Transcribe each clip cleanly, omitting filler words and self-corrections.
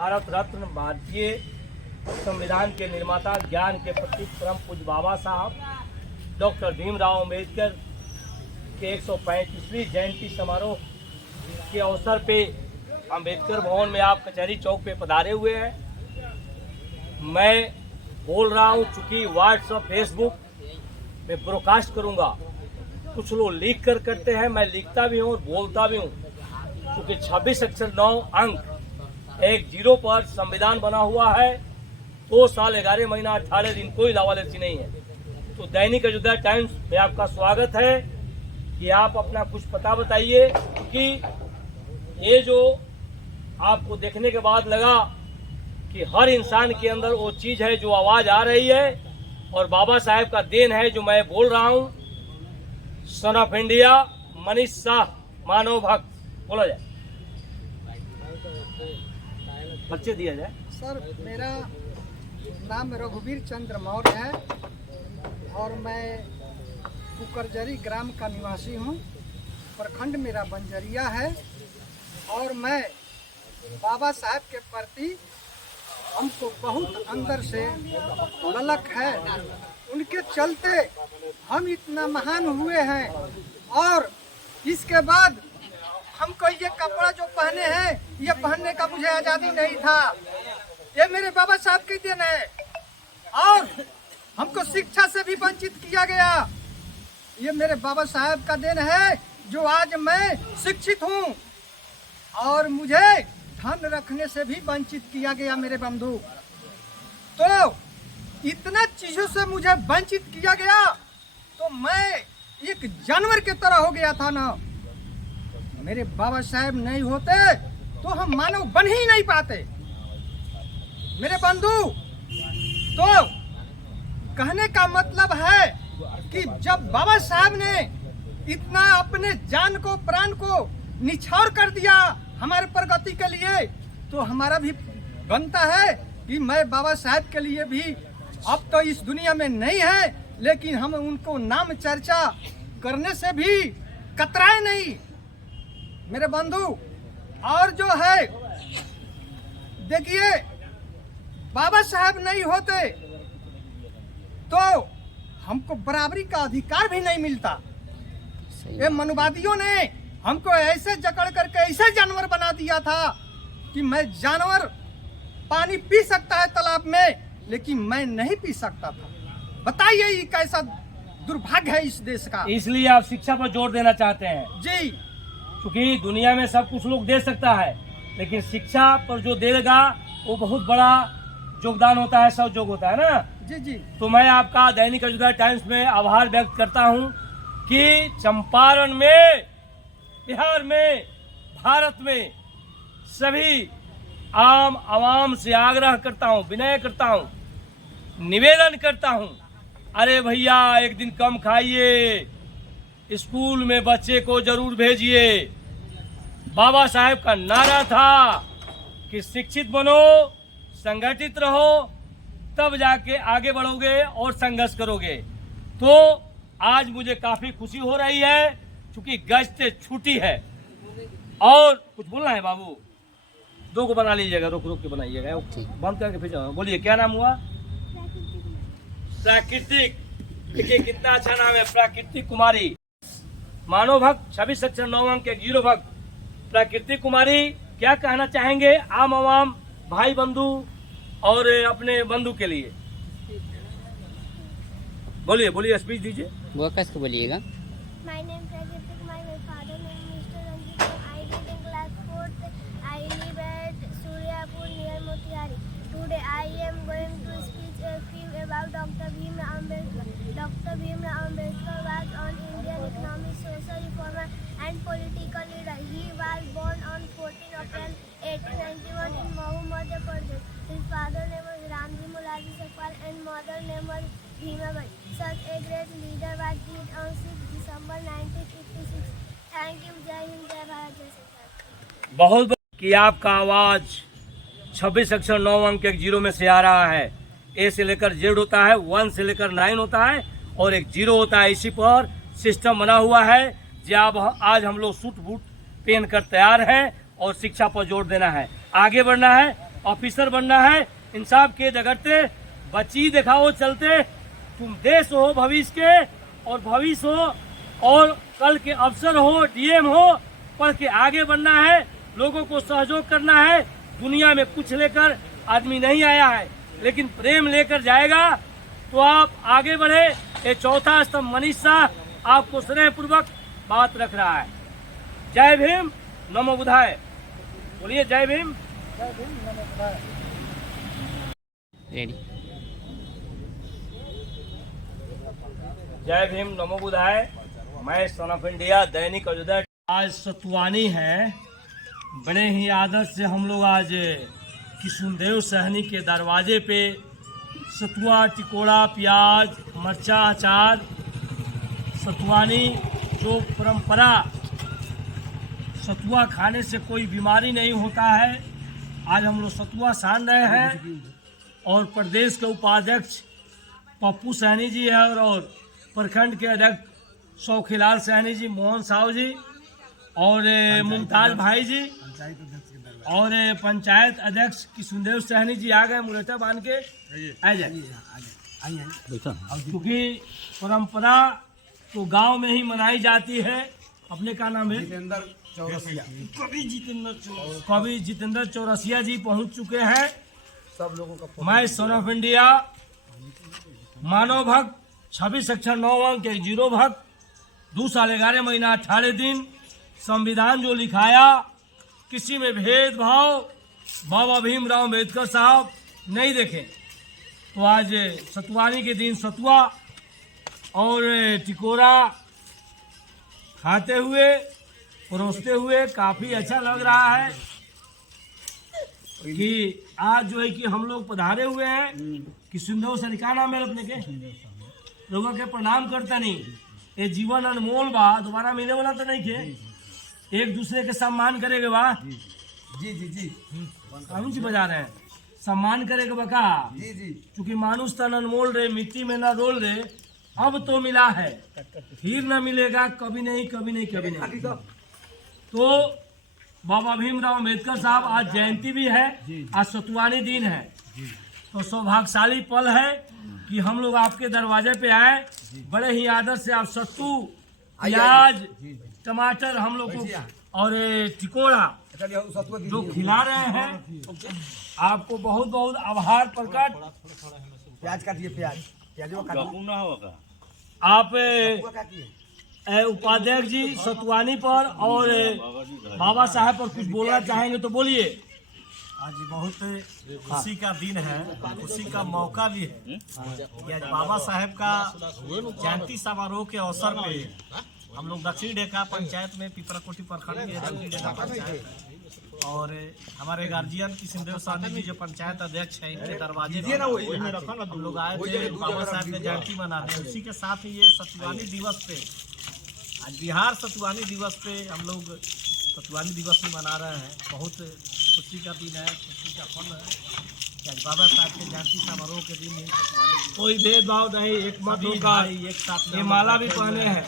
भारत रत्न भारतीय संविधान के निर्माता ज्ञान के प्रतीक परम पूज्य बाबा साहब डॉक्टर भीमराव अंबेडकर के 135वीं जयंती समारोह के अवसर पे अंबेडकर भवन में आप कचहरी चौक पे पधारे हुए हैं। मैं बोल रहा हूँ, चूँकि व्हाट्सएप फेसबुक में ब्रॉडकास्ट करूँगा, कुछ लोग लिख कर करते हैं, मैं लिखता भी हूँ और बोलता भी हूँ। क्योंकि 26 अक्षर 9 अंक एक जीरो पर संविधान बना हुआ है। 2 साल 11 महीना 18 दिन कोई लावालसी नहीं है। तो दैनिक अयोध्या टाइम्स में आपका स्वागत है कि आप अपना कुछ पता बताइए, क्योंकि ये जो आपको देखने के बाद लगा कि हर इंसान के अंदर वो चीज़ है जो आवाज़ आ रही है और बाबा साहेब का देन है जो मैं बोल रहा हूँ। Son of India Manish Shah, मानव भक्त, बोला जाए, बच्चे दिया जाए। सर, मेरा नाम रघुवीर चंद्र मौर्य है और मैं कुकरजरी ग्राम का निवासी हूँ। प्रखंड मेरा बंजरिया है और मैं बाबा साहब के प्रति हमको बहुत अंदर से ललक है। उनके चलते हम इतना महान हुए हैं और इसके बाद हमको ये कपड़ा जो पहने हैं, ये पहनने का मुझे आज़ादी नहीं था। ये मेरे बाबा साहब की देन है और हमको शिक्षा से भी वंचित किया गया। ये मेरे बाबा साहब का देन है जो आज मैं शिक्षित हूँ और मुझे धन रखने से भी वंचित किया गया मेरे बंधु। तो इतना चीजों से मुझे वंचित किया गया तो मैं एक जानवर की तरह हो गया था ना। मेरे बाबा साहब नहीं होते तो हम मानव बन ही नहीं पाते मेरे बंधु। तो कहने का मतलब है कि जब बाबा साहब ने इतना अपने जान को, प्राण को निछावर कर दिया हमारे प्रगति के लिए, तो हमारा भी बनता है कि मैं बाबा साहब के लिए भी, अब तो इस दुनिया में नहीं है, लेकिन हम उनको नाम चर्चा करने से भी कतराए नहीं मेरे बंधु। और जो है, देखिए, बाबा साहब नहीं होते तो हमको बराबरी का अधिकार भी नहीं मिलता। ये मनुवादियों ने हमको ऐसे जकड़ करके ऐसे जानवर बना दिया था कि मैं जानवर पानी पी सकता है तालाब में, लेकिन मैं नहीं पी सकता था। बताइए ये कैसा दुर्भाग्य है इस देश का। इसलिए आप शिक्षा पर जोर देना चाहते हैं जी, क्योंकि दुनिया में सब कुछ लोग दे सकता है, लेकिन शिक्षा पर जो देगा वो बहुत बड़ा योगदान होता है, सहयोग होता है ना। जी जी। तो मैं आपका दैनिक अयोध्या टाइम्स में आभार व्यक्त करता हूं कि चंपारण में, बिहार में, भारत में सभी आम आवाम से आग्रह करता हूं, विनय करता हूं, निवेदन करता हूं, अरे भैया एक दिन कम खाइए, स्कूल में बच्चे को जरूर भेजिए। बाबा साहेब का नारा था कि शिक्षित बनो, संगठित रहो, तब जाके आगे बढ़ोगे और संघर्ष करोगे। तो आज मुझे काफी खुशी हो रही है क्योंकि गश्त छुट्टी है। और कुछ बोलना है बाबू? 2 को बना लीजिएगा, रुक रुक के बनाइएगा, बंद करके फिर बोलिए। क्या नाम हुआ? प्राकृतिक। देखिए कितना अच्छा नाम है, प्राकृतिक कुमारी। मानव भक्त 26 अक्षर 9 अंक एक जीरो भक्त प्राकृतिक कुमारी। क्या कहना चाहेंगे आम आवाम भाई बंधु और अपने बंधु के लिए? बोलिए बोलिए, स्पीच दीजिए। वो कैसे बोलिएगा? My name Prakriti Kumar. My father name is Mr. Ranjit. I read in class 4th. I live at Suryapur near Motihari. Today I am going to speak a few about Dr. Bhimrao Ambedkar. Dr. Bhimrao Ambedkar was an Indian economic, social reformer and political leader. He was born on 14 April 1891 in Mahoo, Madhya Pradesh. His father name was Ramji Mulaji Sakpal and mother name was Bhimabai. Such a great leader was dead on 6 December 1956. Thank you. जय हिंद, जय भारत, जय सरकार। बहुत कि आपका आवाज 26 अक्षर 9 अंक एक जीरो में से आ रहा है। ए से लेकर जेड होता है, 1 से लेकर 9 होता है और एक जीरो होता है। इसी पर सिस्टम बना हुआ है। जब आज हम लोग सूट बूट पहन कर तैयार हैं और शिक्षा पर जोर देना है, आगे बढ़ना है। ऑफिसर बनना है, इंसाफ के डगरते, बच्ची दिखाओ चलते। तुम देश हो भविष्य के, और भविष्य हो, और कल के अफसर हो, डीएम हो, पढ़ के आगे बढ़ना है, लोगों को सहयोग करना है। दुनिया में कुछ लेकर आदमी नहीं आया है, लेकिन प्रेम लेकर जाएगा तो आप आगे बढ़े। ये चौथा स्तंभ मनीष शाह आपको स्नेहपूर्वक बात रख रहा है। जय भीम, नमो बुद्धाय। बोलिए जय भीम। जय भीम, नमो बुद्धाय। जय भीम, नमो बुद्धाय। मैं सन ऑफ इंडिया दैनिक अयोध्या। आज सतुवानी है, बड़े ही आदर से हम लोग आज किशुनदेव सहनी के दरवाजे पे सतुआ, टिकोड़ा, प्याज, मरचा, अचार, सतुवानी जो परंपरा, सतुआ खाने से कोई बीमारी नहीं होता है, आज हम लोग सतुआ सान रहे हैं। और प्रदेश के उपाध्यक्ष पप्पू सहनी जी है, और प्रखंड के अध्यक्ष शौखीलाल सहनी जी, मोहन साहू जी, और मुमताज भाई जी, और पंचायत अध्यक्ष किशुनदेव सहनी जी आ गए मुरेटा बांध के। आ जाए, क्योंकि परंपरा तो गांव में ही मनाई जाती है। अपने का नाम है कवि जितेंद्र चौरसिया जी पहुंच चुके हैं। सब लोगों का मैं सन ऑफ इंडिया मानव भक्त 26 अक्षर 9 अंक 0 भक्त 2 साल 11 महीना 18 दिन संविधान जो लिखाया, किसी में भेदभाव बाबा भीमराव अम्बेडकर साहब नहीं देखे। तो आज सतुवानी के दिन सतुआ और टिकोरा खाते हुए, परोसते हुए काफी अच्छा लग रहा है कि आज जो है कि हम लोग पधारे हुए हैं। किशुनदेव सहनी का नाम है अपने के, लोगों के प्रणाम करता नहीं। ये जीवन अनमोल बा, दोबारा मिले वाला तो नहीं के। एक दूसरे के सम्मान करेगे बा। जी जी जी कानून से बजा रहे हैं, सम्मान करेगे बका। जी जी क्योंकि मानुष तन अनमोल रे, मिट्टी में ना रोल रे, अब तो मिला है, फिर न मिलेगा, कभी नहीं, कभी नहीं, कभी नहीं। तो बाबा भीमराव अम्बेडकर साहब आज जयंती भी है, आज सतुवानी दिन है। तो सौभाग्यशाली पल है कि हम लोग आपके दरवाजे पे आए। बड़े ही आदर से आप सत्तू, प्याज, टमाटर हम लोग को और टिकोड़ा जो खिला रहे हैं, आपको बहुत बहुत आभार प्रकट। प्याज काटिए, प्याज आप उपाध्यक्ष जी सतुवानी पर और बाबा साहब पर कुछ बोलना चाहेंगे तो बोलिए। आज बहुत खुशी का दिन है, खुशी का मौका भी है कि आज बाबा साहेब का जयंती समारोह के अवसर पे हम लोग दक्षिण ढेका पंचायत में, पिपराकोटी प्रखंड के दक्षिण ढेका पंचायत, और हमारे गार्जियन किशुनदेव सहनी जी जो पंचायत अध्यक्ष हैं, इनके दरवाजे पर हम लोग आए थे बाबा साहब के जयंती मनाने। उसी के साथ ही ये सतुवानी दिवस पे, आज बिहार सतुवानी दिवस पे हम लोग सतुवानी दिवस भी मना रहे हैं। बहुत खुशी का दिन है, खुशी का पल है कि आज बाबा साहब के जयंती समारोह के दिन ही सतुवानी, कोई भेदभाव नहीं, एक मत होगा। एक साथ ये माला भी पहने हैं,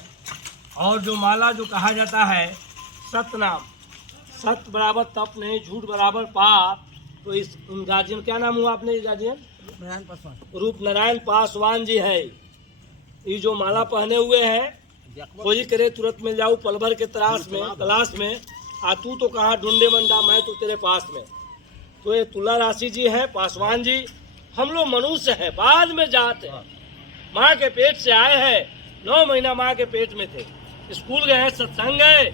और जो माला जो कहा जाता है सतनाम, सत्य बराबर तप नहीं, झूठ बराबर पाप। तो इस उन गार्जियन, क्या नाम हुआ आपने गार्जियन? रूप नारायण पासवान जी है। ये जो माला पहने हुए हैं, खोजी करे तुरंत मिल जाऊँ, पल भर के तलाश में आ तू तो कहाँ ढूंढे मंडा, मैं तो तेरे पास में। तो ये तुला राशि जी है, पासवान जी। हम लोग मनुष्य हैं, बाद में जाते हैं। माँ के पेट से आए हैं, 9 महीना माँ के पेट में थे, स्कूल गए, सत्संग गए,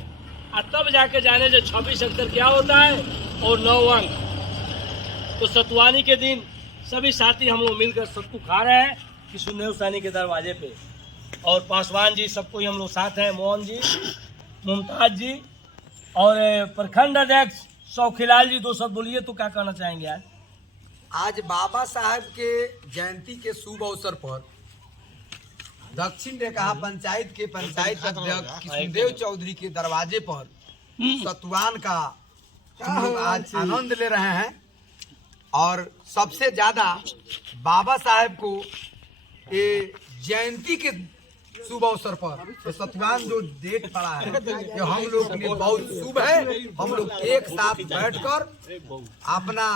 और तब जाके जाने जो 26 अक्षर क्या होता है और 9 अंक। तो सतुवानी के दिन सभी साथी हम लोग मिलकर सत्तू खा रहे हैं किशुनदेव सहनी के दरवाजे पे। और पासवान जी सबको ही हम लोग साथ हैं, मोहन जी, मुमताज जी, और प्रखंड अध्यक्ष शौखीलाल जी। 2 शब्द बोलिए तो क्या कहना चाहेंगे आज? आज बाबा साहब के जयंती के शुभ अवसर पर दक्षिण ढेका पंचायत के पंचायत अध्यक्ष किशुनदेव चौधरी के दरवाजे पर सतुवान का हम लोग आज आनंद ले रहे हैं। और सबसे ज्यादा बाबा साहब को ये जयंती के शुभ अवसर पर ये सतुआन जो डेट पड़ा है ये हम लोग के लिए बहुत शुभ है। हम लोग एक साथ बैठकर अपना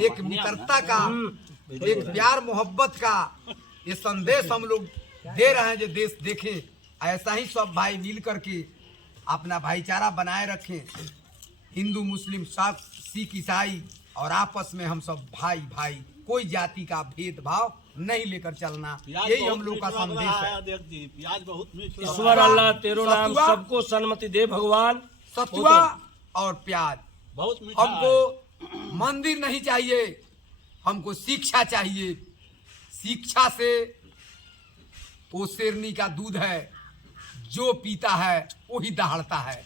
एक मित्रता का, एक प्यार मोहब्बत का ये संदेश हम लोग दे रहे हैं जो देश देखे। ऐसा ही सब भाई मिल करके अपना भाईचारा बनाए रखें। हिंदू मुस्लिम सिख ईसाई और आपस में हम सब भाई भाई, कोई जाति का भेदभाव नहीं लेकर चलना, यही हम लोग का संदेश है। ईश्वर अल्लाह तेरो नाम सबको सन्मति दे भगवान। सतुआ और प्याज। हमको मंदिर नहीं चाहिए, हमको शिक्षा चाहिए। शिक्षा से वो शेरनी का दूध है, जो पीता है वही दहाड़ता है।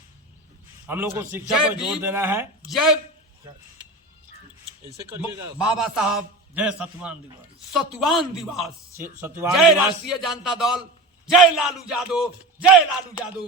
हम लोग को शिक्षा पर जोर देना है। जय बाबा साहब, जय सतुआन दिवस। सतुआन दिवस। सतुआन जय दिवस। राष्ट्रीय जनता दल, जय लालू यादव, जय लालू यादव।